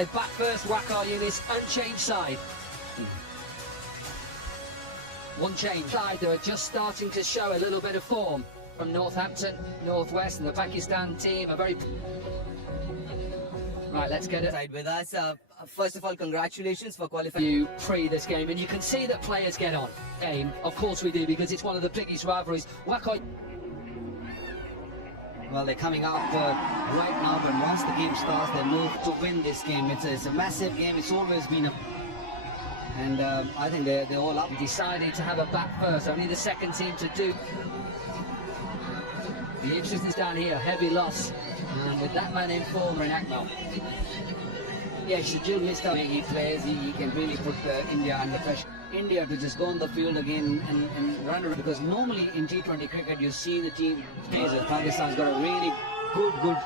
The back first Wakar units, unchanged side. One change side, they are just starting to show a little bit of form from Northampton, Northwest, and the Pakistan team are very... Right, let's get it. With us. First of all, congratulations for qualifying. You pre this game, and you can see that players get on. Game, of course we do, because it's one of the biggest rivalries. Wakar... Well, they're coming out right now, but once the game starts, they move to win this game. It's a massive game. It's always been a... And I think they're all up. Decided to have a back first, only the second team to do. The interest is down here, heavy loss. And with that man in form, in Akmal. Yeah, Shajil missed out. He plays, he can really put India under pressure. India to just go on the field again and run around, because normally in T20 cricket you see the team plays. Pakistan's got a really good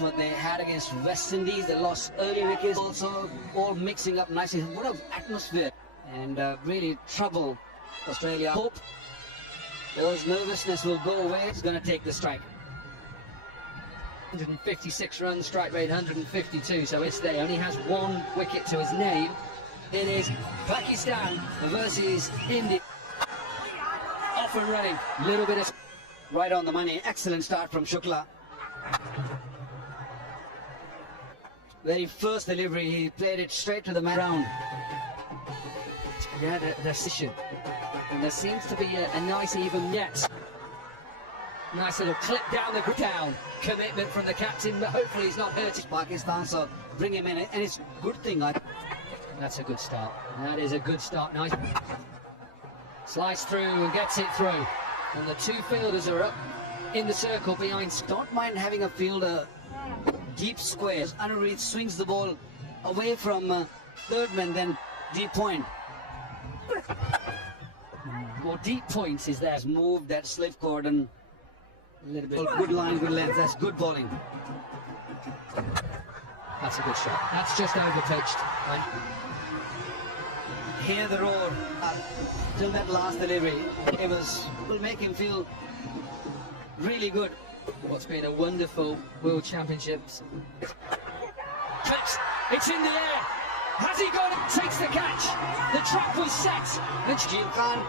what they had against West Indies. They lost early wickets, also all mixing up nicely. What an atmosphere, and really trouble Australia. Hope those nervousness will go away. It's going to take the strike. 156 runs, strike rate 152, so it's there. Only has one wicket to his name. It is Pakistan versus India. Off and running, little bit of... Right on the money, excellent start from Shukla. Very first delivery, he played it straight to the man round. Yeah, the decision. And there seems to be a nice even net. Nice little clip down the down. Commitment from the captain, but hopefully he's not hurt. Pakistan, so bring him in, and it's a good thing. That's a good start. That is a good start. Nice. Slice through and gets it through. And the two fielders are up in the circle behind. Don't mind having a fielder deep squares. Anureed swings the ball away from third man, then deep point. More deep points is there. Has moved that slip cord and a little bit. Good line, good length. That's good bowling. That's a good shot. That's just over pitched. Right? Hear the roar till that last delivery. It will make him feel really good. What's been a wonderful World Championships. Clips. It's in the air. Has he got it? Takes the catch. The trap was set. And Shakil Khan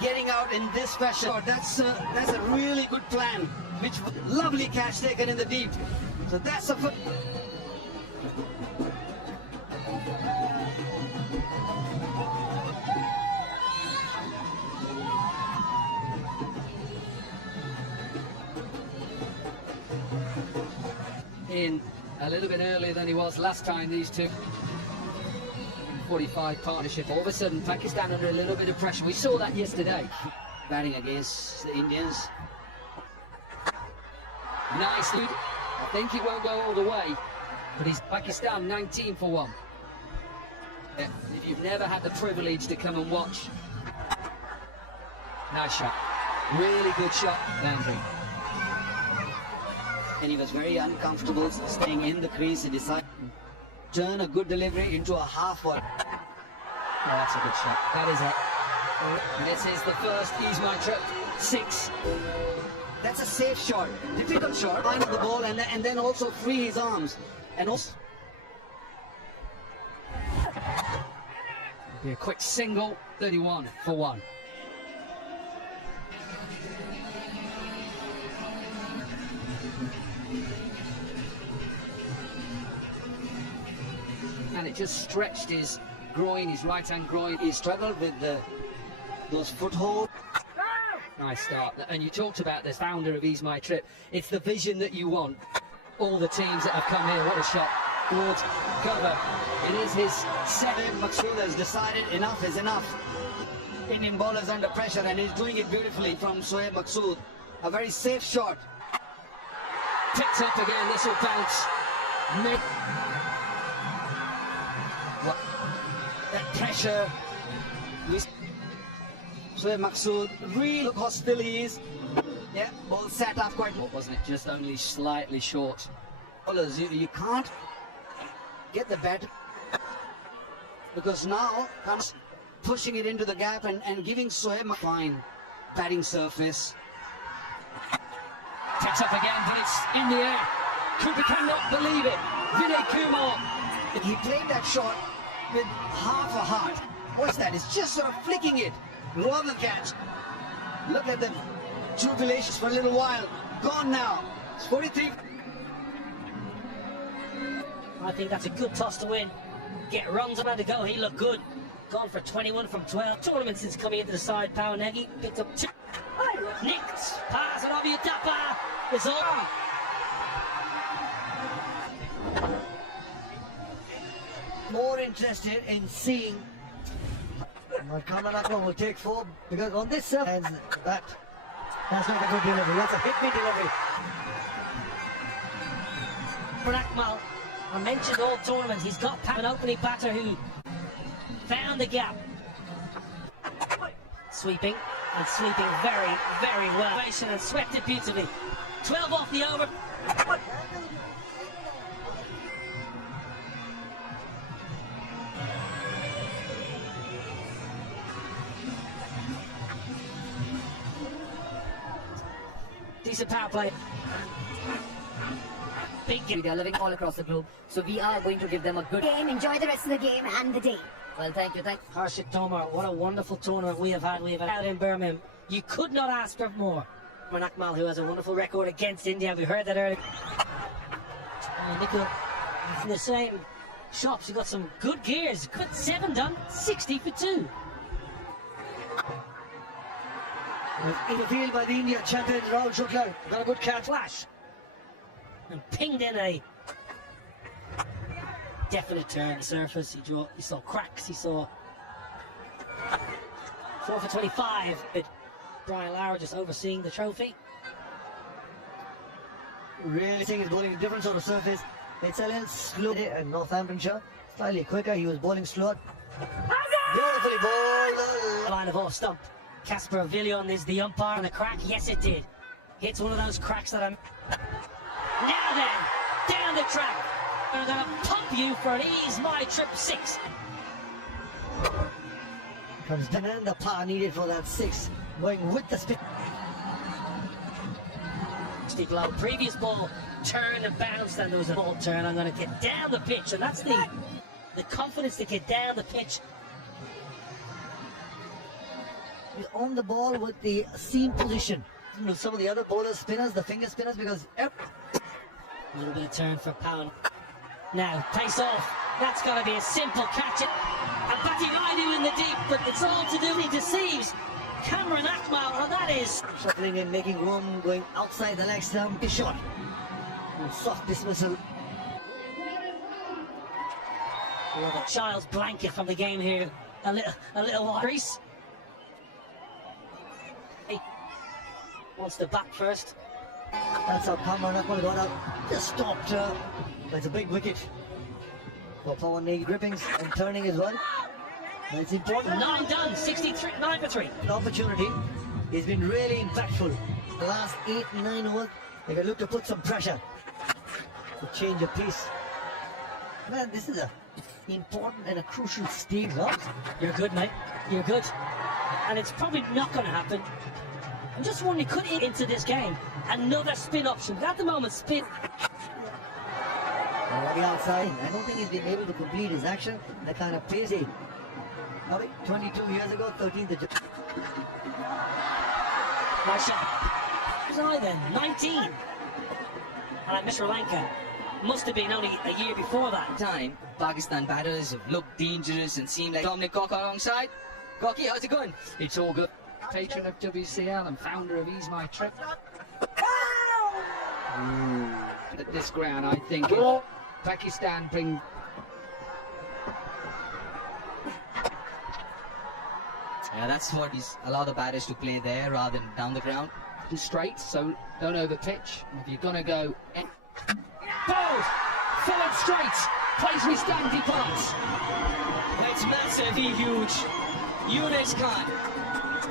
getting out in this fashion. That's a really good plan. Which lovely catch taken in the deep. So that's a foot. In a little bit earlier than he was last time, these two. 45 partnership. All of a sudden, Pakistan under a little bit of pressure. We saw that yesterday. Batting against the Indians. Nice lead. I think he won't go all the way, but he's Pakistan 19 for 1. If you've never had the privilege to come and watch. Nice shot. Really good shot, Landry. And he was very uncomfortable staying in the crease. He decided to turn a good delivery into a half one. Oh, that's a good shot. That is it. This is the first Ease My Trip 6. That's a safe shot. Difficult shot. Find the ball and then also free his arms. And also... Be a quick single, 31 for 1. And it just stretched his groin, his right-hand groin. He struggled with those footholds. Nice start. And you talked about the founder of Ease My Trip. It's the vision that you want. All the teams that have come here, what a shot. Towards cover. It is his second. Maqsood has decided enough is enough. Indian bowlers under pressure, and he's doing it beautifully from Shoaib Maqsood. A very safe shot. Picked up again, this will bounce. That pressure. Shoaib Maqsood, really look how still he is. Yeah, ball sat up quite well, wasn't it? Just only slightly short. Bowlers, you can't get the bat because now comes pushing it into the gap and giving Shoaib a fine batting surface. Picks up again, but it's in the air. Cooper cannot believe it. Vinay Kumar He played that shot with half a heart. What's that? It's just sort of flicking it rather than catch. Look at the jubilations for a little while. Gone now. It's 43. I think that's a good toss to win. Get runs about to go. He looked good. Gone for 21 from 12. Tournament since coming into the side. Pawanegi picked up 2. Nicked. Pass it over Yutapa. It's over. More interested in seeing what Kamanaka will take 4, because on this surface, that's not a good delivery. That's a hit-me delivery. For Akmal, I mentioned all tournaments. He's got an opening batter who found the gap. Sweeping and sweeping very, very well. And swept it beautifully. 12 off the over. Decent power play. They are living all across the globe, so we are going to give them a good game. Enjoy the rest of the game and the day. Well, thank you. Harshit Tomar, what a wonderful tournament we have had. Out in Birmingham. You could not ask for more. Akmal, who has a wonderful record against India, we heard that earlier. Nikhil, in the same shops, he got some good gears. Good 7 done, 60 for 2. In the field by the India champions, Rahul Shukla. Got a good catch. Flash. And pinged in a definite turn. The surface, he saw cracks, he saw 4 for 25. Brian Lauer just overseeing the trophy. Really seeing he's bowling a different sort of surface. It's a little slow in Northamptonshire. Slightly quicker, he was bowling slower. Beautifully bowled. Line of off stump. Casper Avilion is the umpire on the crack. Yes, it did. Hits one of those cracks that I'm... Now then, down the track. I'm going to pump you for an Ease My Trip 6. Comes down and the power needed for that 6. Going with the spin. Steve Lowe, previous ball turned and bounced, and there was a ball turn. I'm going to get down the pitch, and that's the confidence to get down the pitch. He's on the ball with the seam position. Some of the other bowlers, spinners, the finger spinners, because a little bit of turn for Pound. Now, pace off. That's got to be a simple catch. And Bati Raidu in the deep, but it's all to do. He deceives Cameron Akmal, and that is... Shuffling in, making room, going outside the leg stump. His shot. And soft dismissal. A child's blanket from the game here. A little crease. He wants the back first. That's how Cameron Akmal got out. Just stopped. That's a big wicket for Pawan grippings and turning as well. It's important. 9 done, 63, 9 for 3. The opportunity has been really impactful. The last 8-9 overs, they can look to put some pressure to change a pace. Man, this is a important and a crucial stage. You're good, mate. You're good. And it's probably not going to happen. I'm just wondering, could he into this game another spin option? At the moment, spin. Already outside. I don't think he's been able to complete his action. The kind of pace he. 22 years ago, 13th of July. Nice shot. Then 19. And I miss Sri Lanka. Must have been only a year before that. Time, Pakistan batters have looked dangerous and seemed like Dominic Cock alongside. Cocky, how's it going? It's all good. Patron of WCL and founder of Ease My Trip. At this ground, I think if Pakistan bring... Yeah, that's what he's allowed the batters to play there rather than down the ground. Straight, so don't over pitch. If you're gonna go... Bowled! Forward straight! Plays with stand departs. It's massively huge. Yunus Khan.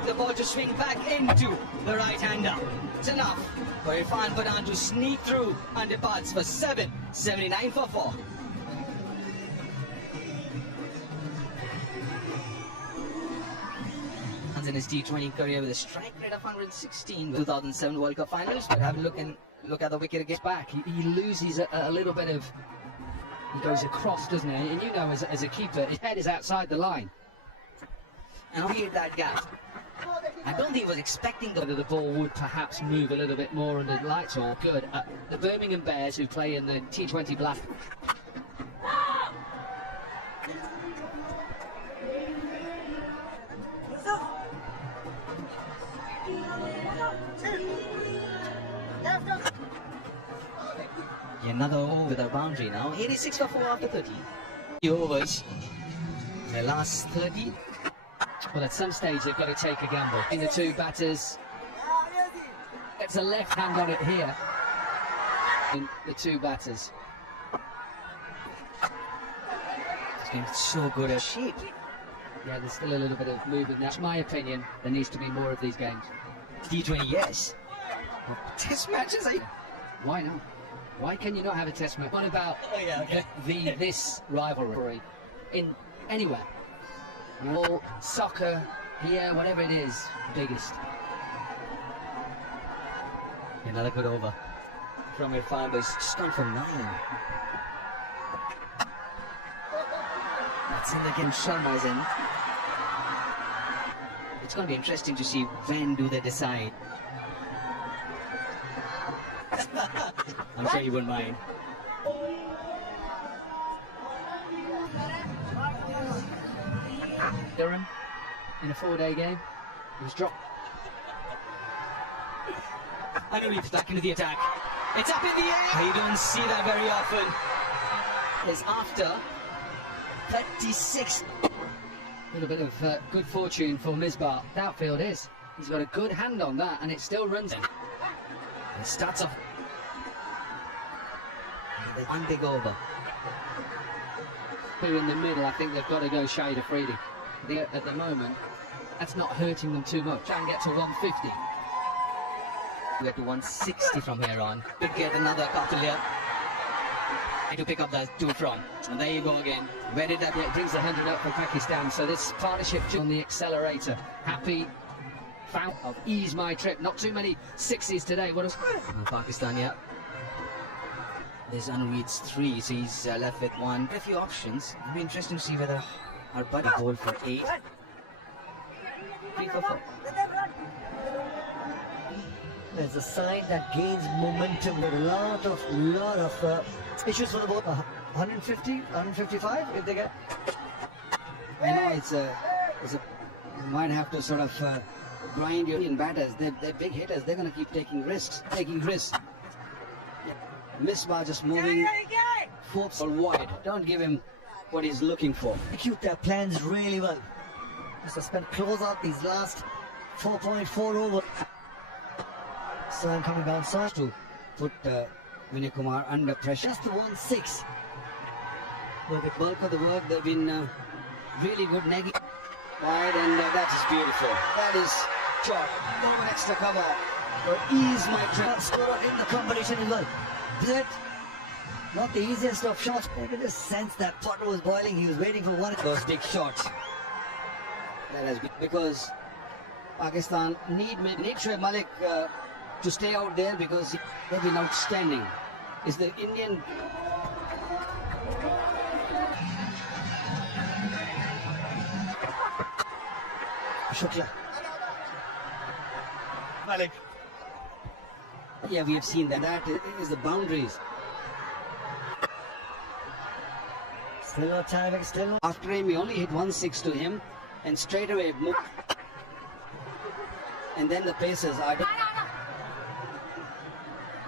The ball to swing back into the right-hander. It's enough for Irfan Pathan to sneak through and departs for 7, 79 for 4. In his T20 career with a strike rate of 116 with 2007 World Cup Finals, but have a look at the wicket against Pak. He loses a little bit of He goes across, doesn't he? And you know, as a keeper, his head is outside the line. And create that gap. I don't think he was expecting Whether the ball would perhaps move a little bit more under the lights or good. The Birmingham Bears, who play in the T20 Black. Another over with a boundary now. 86 for 4 after 30. The overs. The last 30. Well, at some stage they've got to take a gamble. In the two batters, it's a left hand on it here. In the two batters. It's getting so good a shape. Yeah, there's still a little bit of movement. That's my opinion. There needs to be more of these games. T20, yes. Test matches, Why not? Why can you not have a test match? What about this rivalry in anywhere? All soccer, here, whatever it is, biggest. Another good over from your farmers. Just gone for 9. That's in again. Sharma's in. It's going to be interesting to see when do they decide. I'm sure you wouldn't mind. Durham in a 4-day game. He was dropped. I know he's back into the attack. It's up in the air. You don't see that very often. It's after 36. A little bit of good fortune for Misbah. Outfield is. He's got a good hand on that, and it still runs in. It starts off. One big over. Who in the middle, I think they've got to go Shade Afridi. At the moment, that's not hurting them too much. Try and get to 150. We get to 160 from here on. Could get another Kautilya to pick up that 2 from. And there you go again. Where did that get? Brings the 100 up for Pakistan. So this partnership on the accelerator. Happy foul of ease my trip. Not too many 6s today. What else? Pakistan, yeah. There's Anurith's 3, so he's left with 1. A few options. It'll be interesting to see whether our buddy goal for 8. 3 for 4. There's a side that gains momentum with a lot of issues for the ball. 150, 155 if they get. I know it's a you might have to sort of grind your Indian batters. They're big hitters. They're going to keep taking risks. Misbah just moving 4th or wide. Don't give him what he's looking for. Execute their plans really well. Just to spend close out these last 4.4 over. So coming down south To put Vinay Kumar under pressure. just to 1-6. With the bulk of the work, they've been really good negging wide, and that is beautiful. That is shot. No extra cover. Ease my trap. Scorer in the competition as well. That not the easiest of shots. I can just sense that Potter was boiling. He was waiting for one. Those big shots. That has been because Pakistan need Shoaib Malik to stay out there because they've been outstanding. Is the Indian Shukla. Malik? Yeah, we have seen that. That is the boundaries. Still no timing, still no. After him, we only hit 1-6 to him, and straight away move. And then the paces are.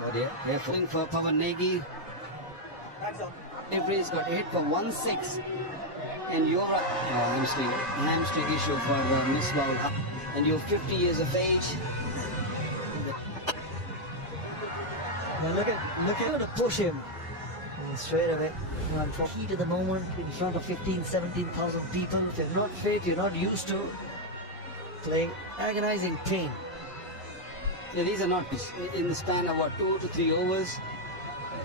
Oh dear, careful for Pawan Negi. Everybody's got hit for 1-6, and you're up. Hamstring issue for Misbah, and you're 50 years of age. Now look at to push him. And straight away. Heat of the moment in front of 17,000 people. If you're not fit, you're not used to playing agonizing pain. Yeah, these are not in the span of what, 2 to 3 overs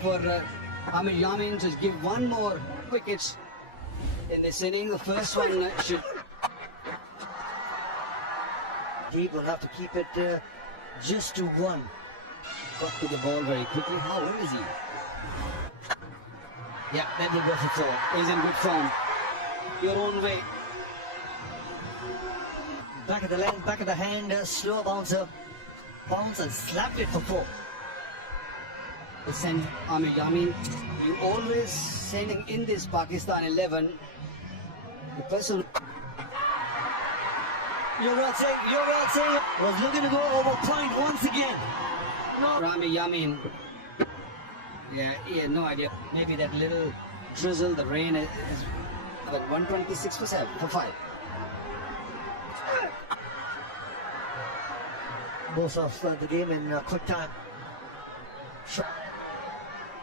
for Amir Yamin to give one more wickets in this inning. The first one should. He will have to keep it just to 1. Got to the ball very quickly. How is he? Yeah, then he'll go for four. He's in good form. Your own way. Back of the lens, back of the hand, slow bouncer. Bounce and slapped it for four. Listen, I mean, you always sending in this Pakistan 11. The person. You're right saying, was looking to go over point once again. No. Rami Yamin. Yeah, he had no idea. Maybe that little drizzle, the rain is about 126 for 5. Both off the game in quick time.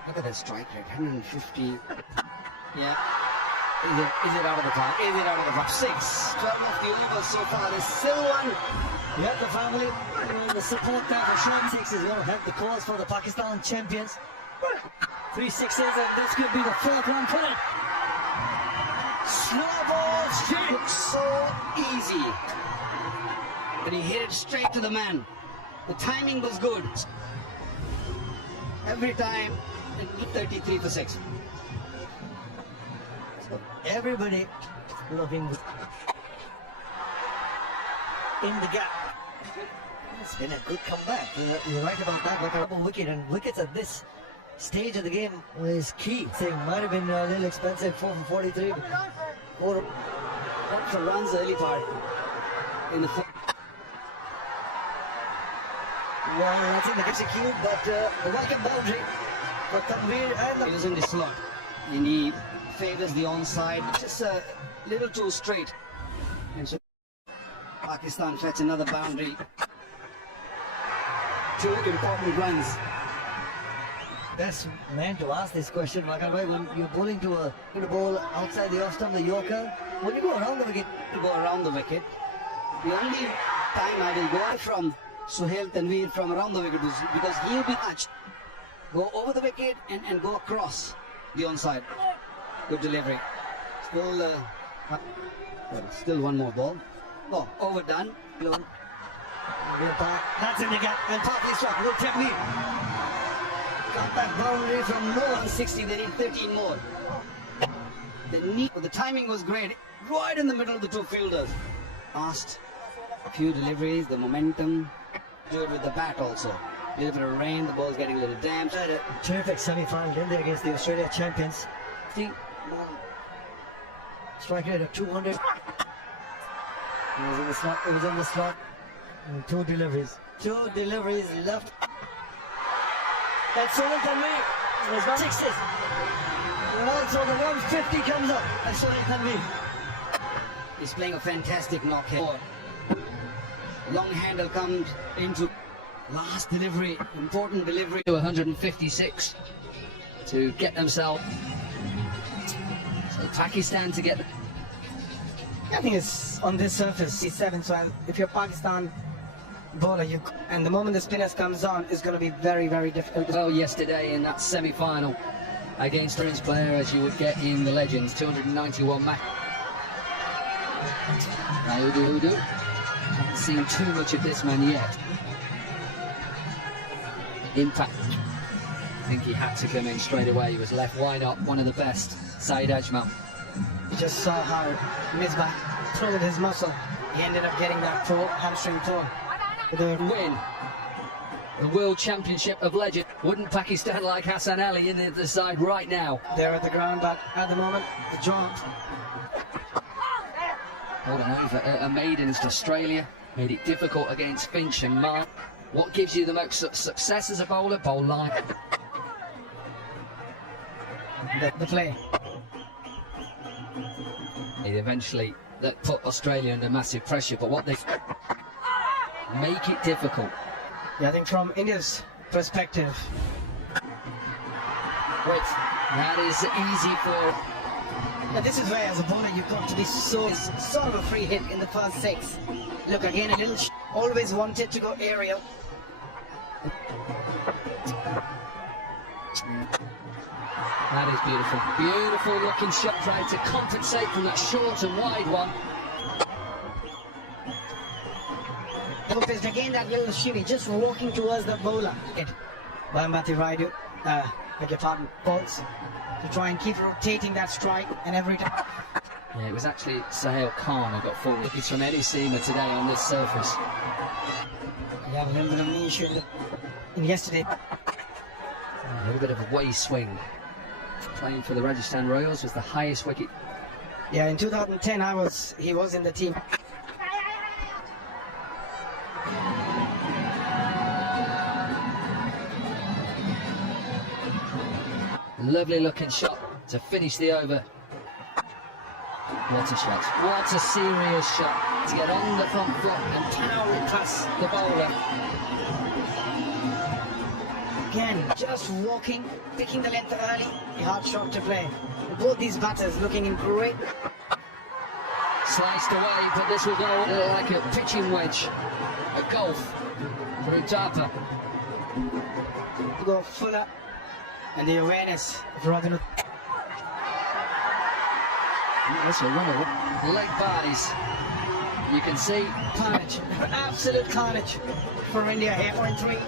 Look at that strike rate, 150. Yeah. Is it out of the park? Is it out of the park? 6. 12 off the over so far. There's still one. You have the family and the support there for Sean. 6 is going to help the cause for the Pakistan champions. 3 6s and this could be the 4th one. Put it. Slow ball straight. Looks so easy. But he hit it straight to the man. The timing was good. Every time, 33 for 6. So everybody looking in the gap. It's been a good comeback. You're right about that. Like a wicket, and wickets at this stage of the game is key. It might have been a little expensive, 4 for 43. Or for runs early part in the well, I think they execute, but the welcome boundary for Tanveer and he was in the slot and he favors the onside, just a little too straight, and so Pakistan fetch another boundary. 2 important runs. Best man to ask this question, Makan bhai, when you're bowling to a ball outside the off stump, the Yorker, when you go around the wicket, To go around the wicket. The only time I will go from Suhail Tanveer from around the wicket is because he'll be touched. Go over the wicket and go across the onside. Good delivery. Still one more ball. Oh, overdone. That's in the gap, and Pak struck, good technique. Got that boundary from no 160, they need 13 more. The timing was great, right in the middle of the 2 fielders. Fast, a few deliveries, the momentum. Do it with the bat also. A little bit of rain, the ball's getting a little damp. Had a terrific semi-final in there against the Australia champions. Strike rate of 200. It was in the slot. It was in the slot. And 2 deliveries. 2 deliveries left. That's all it can make. There's no 6s. And also the 150 comes up. That's all it can be. He's playing a fantastic knock here. Long handle comes into last delivery, important delivery. To 156 to get themselves. So Pakistan to get. I think it's on this surface, C7. So if you're Pakistan bowler, and the moment the spinners comes on, it's going to be very, very difficult. Well, yesterday in that semi-final against Prince player, as you would get in the Legends, 291 match. Udu. Haven't seen too much of this man yet. Impact. I think he had to come in straight away. He was left wide up, one of the best. Saeed Ajmal. You just saw how Misbah threw his muscle. He ended up getting that hamstring torn. Win the World Championship of Legend. Wouldn't Pakistan like Hassan Ali in the side right now? They're at the ground, but at the moment, the jaunt. Hold on over a maidens to Australia. Made it difficult against Finch and Mark. What gives you the most success as a bowler? Bowl line. The play. Eventually, that put Australia under massive pressure, but what they make it difficult. Yeah, I think from India's perspective. Wait, that is easy for. Now this is where, as a bowler, you've got to be sort of a free hit in the first 6. Look again, a little. Always wanted to go aerial. That is beautiful. Beautiful looking shot trying to compensate from that short and wide one. Again, that little shimmy, just walking towards the bowler. Bambati Raidu, beg your pardon, balls. to try and keep rotating that strike, and every time. Yeah, it was actually Sahel Khan who got forward. He's from any seamer today on this surface. Yeah, we remember the issue in yesterday. A little bit of a way swing. Playing for the Rajasthan Royals was the highest wicket. Yeah, in 2010 he was in the team. Lovely looking shot to finish the over. What a shot. What a serious shot to get on the front foot and power it past the bowler. Again, just walking, picking the length early, a hard shot to play. Both these batters looking in great. Sliced away, but this will go like a pitching wedge. A golf for Utapa. To go fuller, and the awareness of Robin. That's a runner. Leg bodies. You can see Carnage, absolute carnage for India here. 0.3.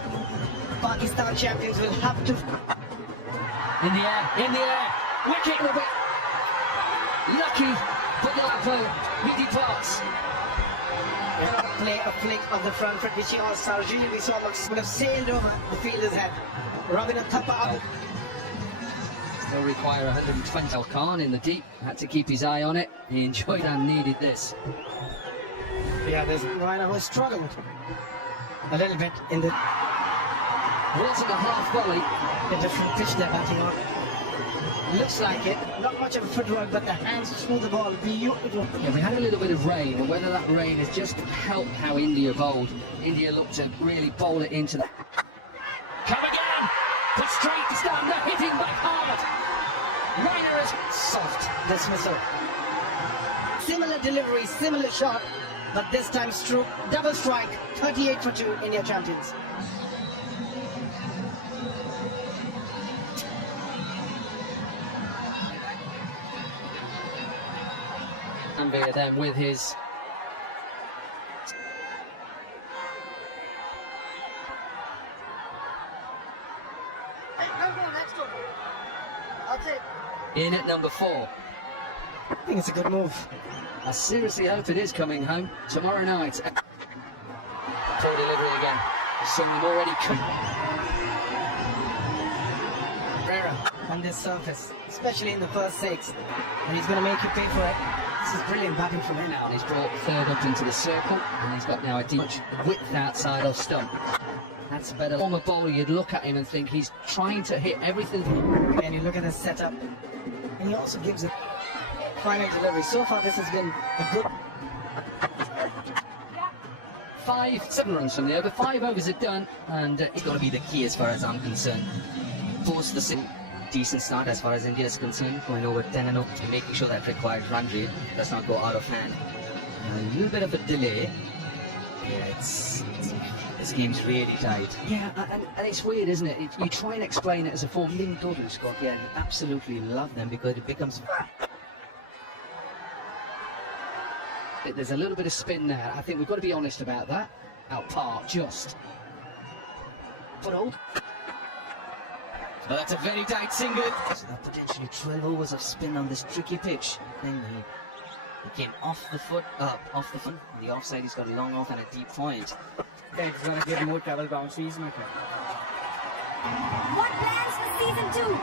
Pakistan champions will have to. in the air, wicket will be lucky, but they'll he departs. Play a flick of the front foot, which he on Sarjini we saw would have sailed over the fielder's head. Robin Thapa out. Still require 120. Al Khan in the deep, had to keep his eye on it. He enjoyed and needed this. Yeah, there's Raina who struggled a little bit in the. Wasn't a half volley. A different pitch they're batting on. Looks like it. Not much of a footwork, but the hands through the ball. Beautiful. Yeah, we had a little bit of rain, and whether that rain has just helped how India bowled. India looked to really bowl it into the. Come again! Put straight to stand, they're hitting back hard. Rainer is soft. Dismissal. Similar delivery, similar shot, but this time stroke. Double strike. 38 for 2. India champions. Ambia then with his in at number 4. I think it's a good move. I seriously hope it is coming home tomorrow night. Poor delivery again. Someone already Rera on this surface, especially in the first 6, and he's going to make you pay for it. This is brilliant batting from him now. He's brought third up into the circle, and he's got now a deep width outside of stump. That's a better former bowler. You'd look at him and think he's trying to hit everything. And you look at his setup, and he also gives a final delivery. So far, this has been a good. 7 runs from the over. 5 overs are done, and it's got to be the key as far as I'm concerned. Force the decent start as far as India is concerned, going over 10 and 0 and making sure that required run rate does not go out of hand. A little bit of a delay. Yeah, this game's really tight. Yeah, and it's weird, isn't it? You try and explain it as a form. Lynn Dodu, Scott, yeah, absolutely love them because it becomes. There's a little bit of spin there. I think we've got to be honest about that. Out par, just. But old. But that's a very tight single. So that potentially 12 overs of spin on this tricky pitch. Then he came off the foot, off the foot. On the offside, he's got a long off and a deep point. It's going to give more travel bounces. What plans for season 2?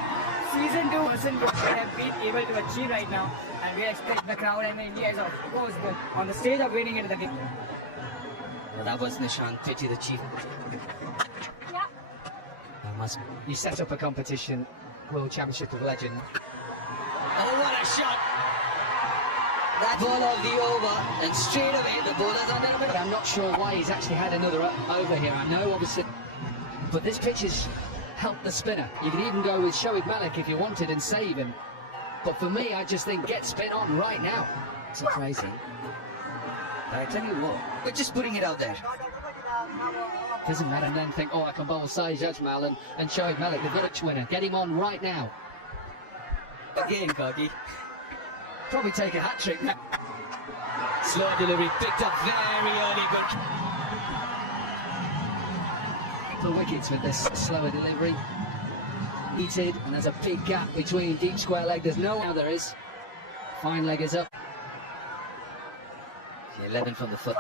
Season 2 wasn't what we have been able to achieve right now, and we expect the crowd and the India is of course on the stage of winning into the game. Well, that was Nishant Pity, the chief. Yeah. You set up a competition, World Championship of Legend. Oh, what a shot! That ball of the over, and straight away the bowler's on there. But I'm not sure why he's actually had another over here. I know, obviously, but this pitch has helped the spinner. You could even go with Shoaib Malik if you wanted and save him. But for me, I just think get spin on right now. Surprising. But I tell you what, we're just putting it out there. Doesn't matter, and then think, oh, I can bowl Sai Jajmal and Shoaib Malik. They've got a winner. Get him on right now. Again, Kaki. Probably take a hat-trick now. Slow delivery, picked up very early, good. The wickets with this slower delivery. Heated, and there's a big gap between deep square leg. There's no now there is. Fine leg is up. 11 from the foot.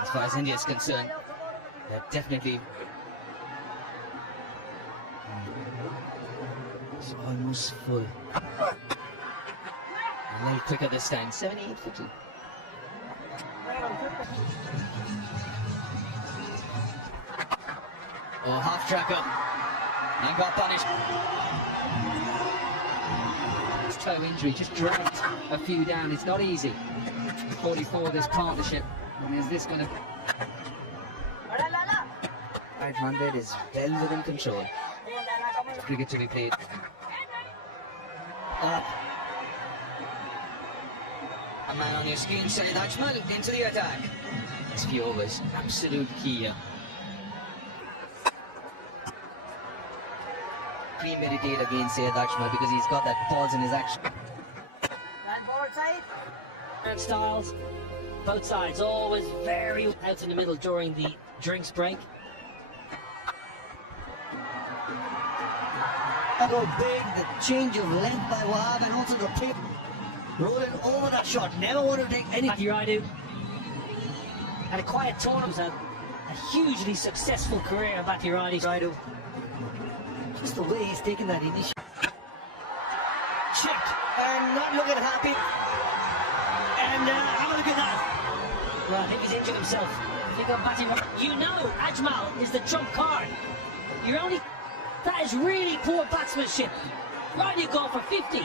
As far as India is concerned, they're definitely. It's almost full. A little quicker this time. 78-50. Oh, half track up and got punished. His toe injury just dragged a few down. It's not easy. 44 this partnership. And is this going to? Right, 100 is well within control. Cricket to be played. Up. A man on your screen saying Ajmal into the attack. This few overs, absolute key here. Premeditate against Syed Ajmal because he's got that pause in his action. Styles, both sides always very out in the middle during the drinks break. Go big, the change of length by Wahab and also the tip. Rolling over that shot, never want to take any. Raidu had a quiet tournament, a hugely successful career. Raidu. Just the way he's taken that initiative. Checked and not looking happy. And have a look at that. Well, I think he's injured himself. I think I'm batting. You know, Ajmal is the trump card. You're only. That is really poor batsmanship. Raidu gone for 50.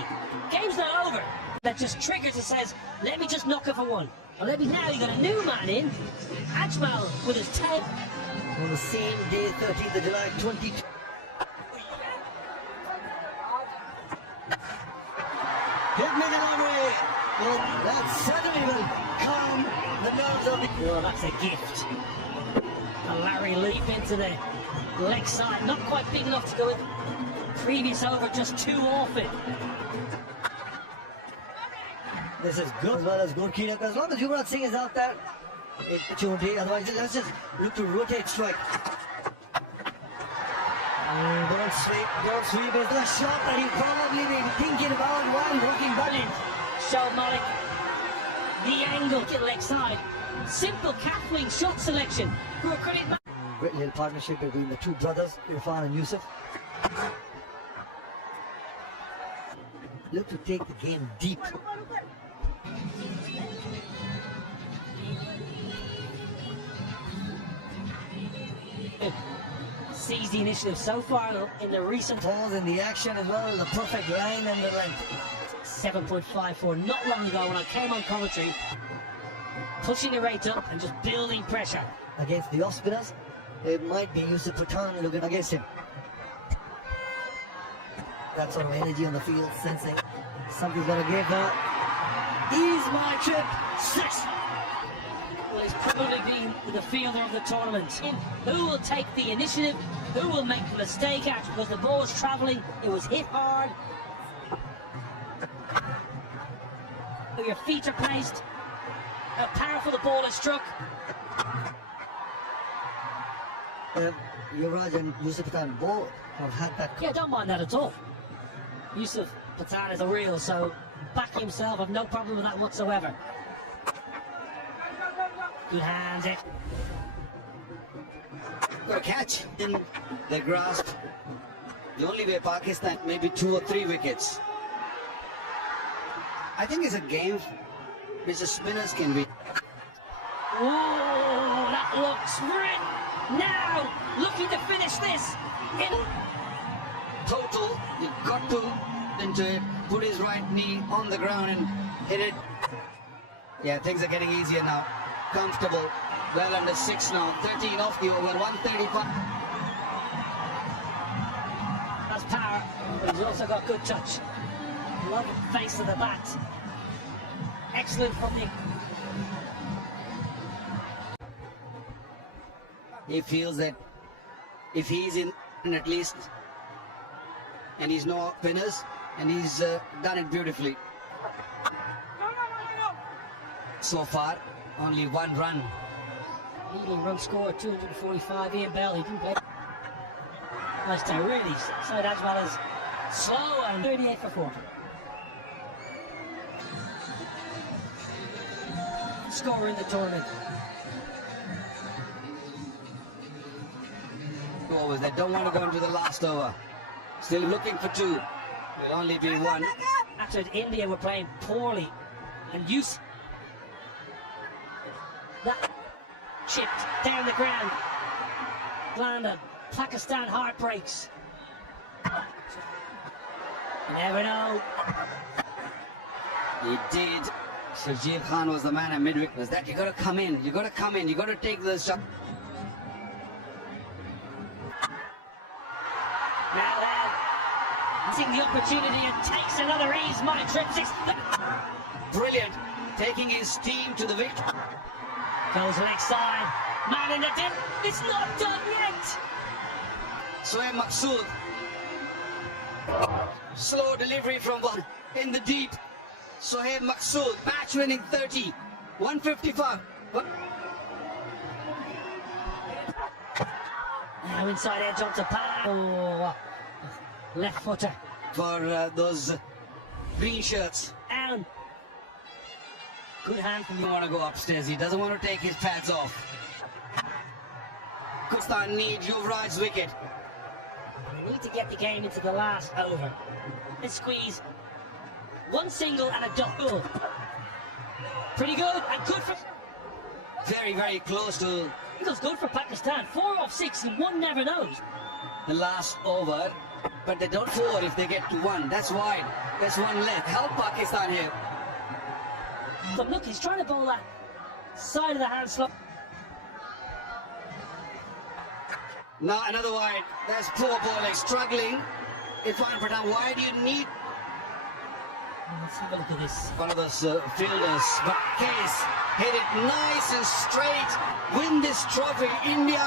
Game's not over. That just triggers and says, let me just knock it for one. Or let me now, you got a new man in. Ajmal with his tail. On the same day, 13th of July, 22. Hit me the long way. Well, that certainly will calm the nerves of the... Well, that's a gift. A Larry leap into the leg side. Not quite big enough to go in. Previous over just too off it. This is good as well as good, Keena. As long as Yuvraj Singh is out there, it shouldn't be. Otherwise, let's just look to rotate strike. Don't sweep. It's the shot that he's probably been thinking about while working brilliant. Show Malik the angle to the leg side. Simple Kathleen shot selection. For a credit. Great little partnership between the two brothers, Irfan and Yusuf. Look to take the game deep. Sees the initiative so far in the recent Pause in the action as well, the perfect line and the length. 7.54 not long ago when I came on commentary, pushing the rate up and just building pressure. Against the off spinners, it might be Yusuf Pathan looking against him. That sort of energy on the field, sensing something's gonna give her. Ease my trip, 6. Well, he's probably been the fielder of the tournament. Who will take the initiative? Who will make the mistake out because the ball was travelling? It was hit hard. Where your feet are placed. How powerful the ball is struck. Yuvraj and Yusuf Pathan both have had that. Yeah, don't mind that at all. Yusuf Pathan is a real, so back himself, I've no problem with that whatsoever. Good hands it. Got a catch in the grasp. The only way Pakistan, maybe 2 or 3 wickets. I think it's a game which the spinners can win. Oh, that looks great. Now, looking to finish this. Total, you've got to into it, put his right knee on the ground and hit it. Yeah, things are getting easier now. Comfortable, well under 6 now, 13 off the over, 135. That's power, but he's also got good touch. Love the face of the bat. Excellent from the... He feels that if he's in at least, and he's no spinners, and he's done it beautifully. So far, only 1 run. Leading run score 245, Ian Bell, he didn't play. Nice to really side as well as slow, and 38 for 40. Scorer in the tournament. Overs. They don't want to go into the last over. Still looking for two. Will only be one. After India were playing poorly, and use that chipped down the ground. Landed. Pakistan heartbreaks. You never know. He did. Sajid Khan was the man at midwicket. Was that you got to come in? You got to come in. You got to take the shot. Now then, seeing the opportunity and takes another ease. My trip six. Brilliant. Taking his team to the victory. Goes leg side. Man in the dip. It's not done yet. Sohaib Maqsood. Slow delivery from one in the deep. Sohaib Maqsood, match winning 30. 155. Now inside edge onto Pak. Oh, left footer. For those green shirts. Down. Good hand from He doesn't want to go upstairs. He doesn't want to take his pads off. Pakistan needs Yuvraj's wicket. They need to get the game into the last over. Let's squeeze. One single and a double. Pretty good and good for. Very, very close to It was good for Pakistan. 4 off 6 and one never knows. the last over. But they don't score if they get to one. That's wide. There's one left. Help Pakistan here. But look, he's trying to bowl that side of the hand slot. Now another wide. That's poor bowling. Struggling. Irfan Pathan, why do you need Let's have a look at this. one of those fielders? But Case hit it nice and straight. Win this trophy. India